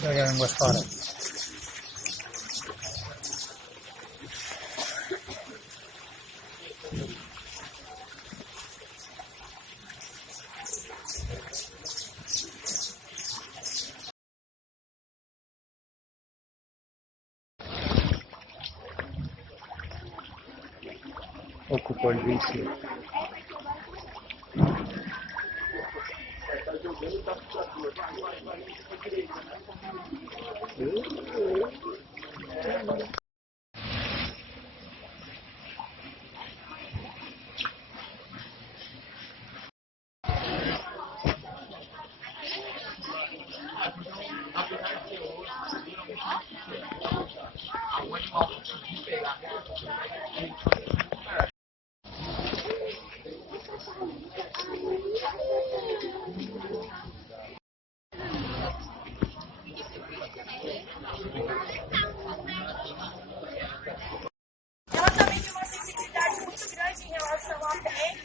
Pegar água fora. Ocupou o vício. Ela também tem uma sensibilidade muito grande em relação à pele.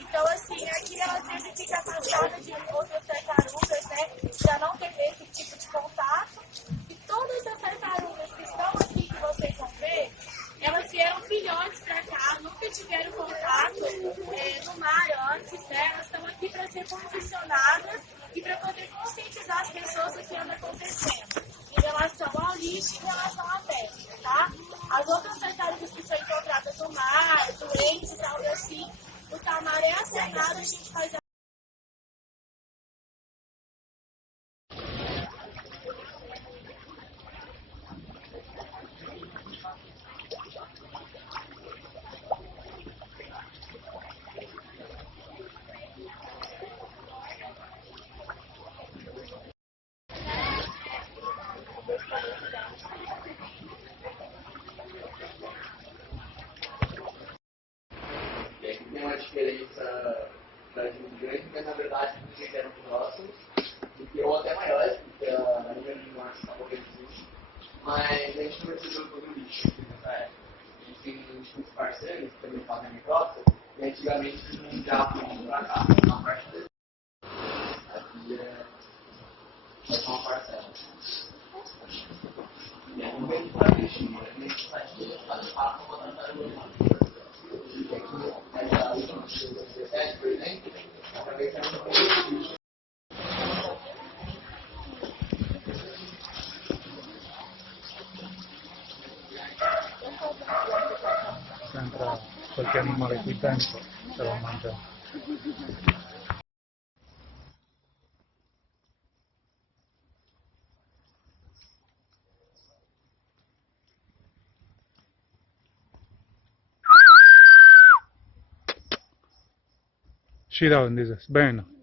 Então, assim, aqui ela sempre fica afastada de outras tartarugas, né? Já não tem esse tipo de contato. E todas as tartarugas que estão aqui, que vocês vão ver, elas vieram filhotes para cá, nunca tiveram contato no mar antes, né? Elas estão aqui para ser condicionadas e para poder conscientizar as pessoas do que anda acontecendo em relação ao lixo e em relação à pesca, tá? As outras tartarugas que são encontradas no mar, doentes, algo assim, o tamar é acenado, a gente faz a... E aqui tem uma diferença muito grande, mas na verdade eles eram próximos, ou até maiores, porque a número de mortes acabou reduzindo, mas a gente não recebeu todo o lixo nessa época. A gente tem muitos parceiros que também fazem micrófono, e antigamente eles não enviavam para cá, na parte deles. Aqui é só uma parcela. E é um meio para lixo, mas a gente faz tudo, faz papo com a tartaruga. E aqui, essa última 17, por exemplo, acabei saindo um pouco de lixo. Se entra qualche animale qui dentro, se lo mangia. Shiraon dices, bueno.